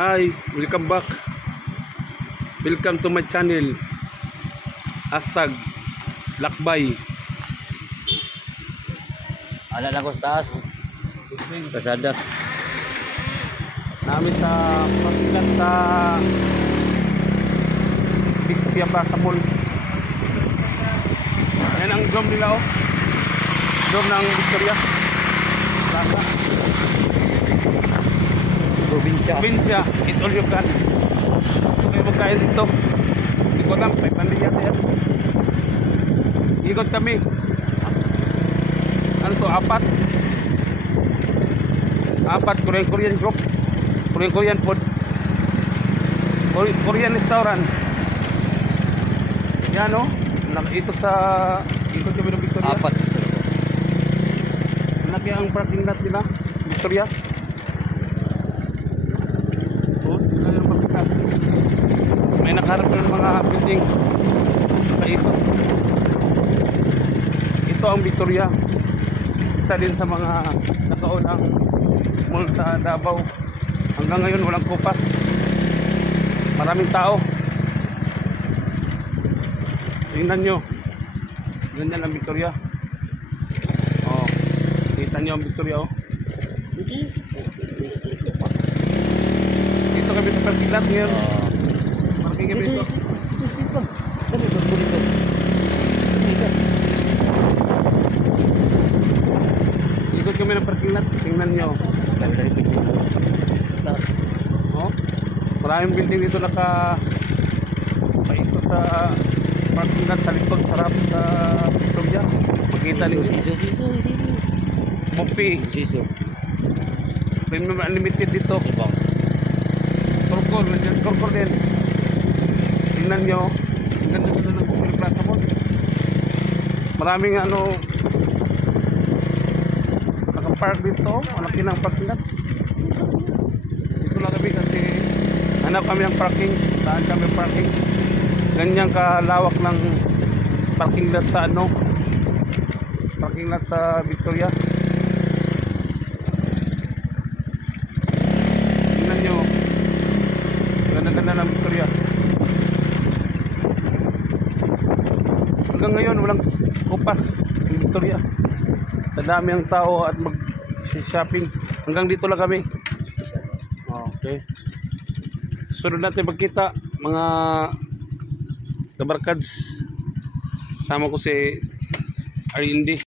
Hi, welcome back. Welcome to my channel. Hashtag Lakbay. Ala na ko sa taas. Kasada. Namin sa pagkilat sa Victoria Plaza Mall. Yan ang dome nila, oh. Dome ng Victoria Plaza. Probinsya, eat all you can. Okay, magkain dito. Hindi ko lang, may pandiya siya. Ikot kami. Ano to, apat Korean group, Korean food, Korean restaurant. Yan, oh. Ikot kami ng Victoria. Apat. Laki ang parking lot nila, Victoria. May nakaharap ng mga building. Ito ang Victoria. Isa din sa mga nakaunang mall sa Davao. Hanggang ngayon walang kupas. Maraming tao. Tingnan nyo. Ganyan ang Victoria. Oh, kita nyo ang Victoria, oh. Dito kami sa parking lot ngayon. Parking kami dito. Ikot kami ng parking lot. Tingnan nyo. Oh, maraming building dito nakaikot sa parking lot sa likod. Sarap sa Victoria. Makita ninyo. Buffet. Premium unlimited dito. Korkor din. Tingnan nyo. Ganda ng Victoria Plaza Mall. Maraming nakapark dito. Malaki ng parking lot. Dito lang kami kasi hanap kami ng parking. Saan kami parking. Ganyang kalawak ng parking lot sa parking lot sa Victoria. Tingnan nyo. Ganda-ganda ng Victoria. Hanggang ngayon walang kupas ng Victoria. Sa dami ang tao at mag-shopping. Hanggang dito lang kami. Okay. Sunod natin magkita mga kabarkads. Sama ko si Arindi.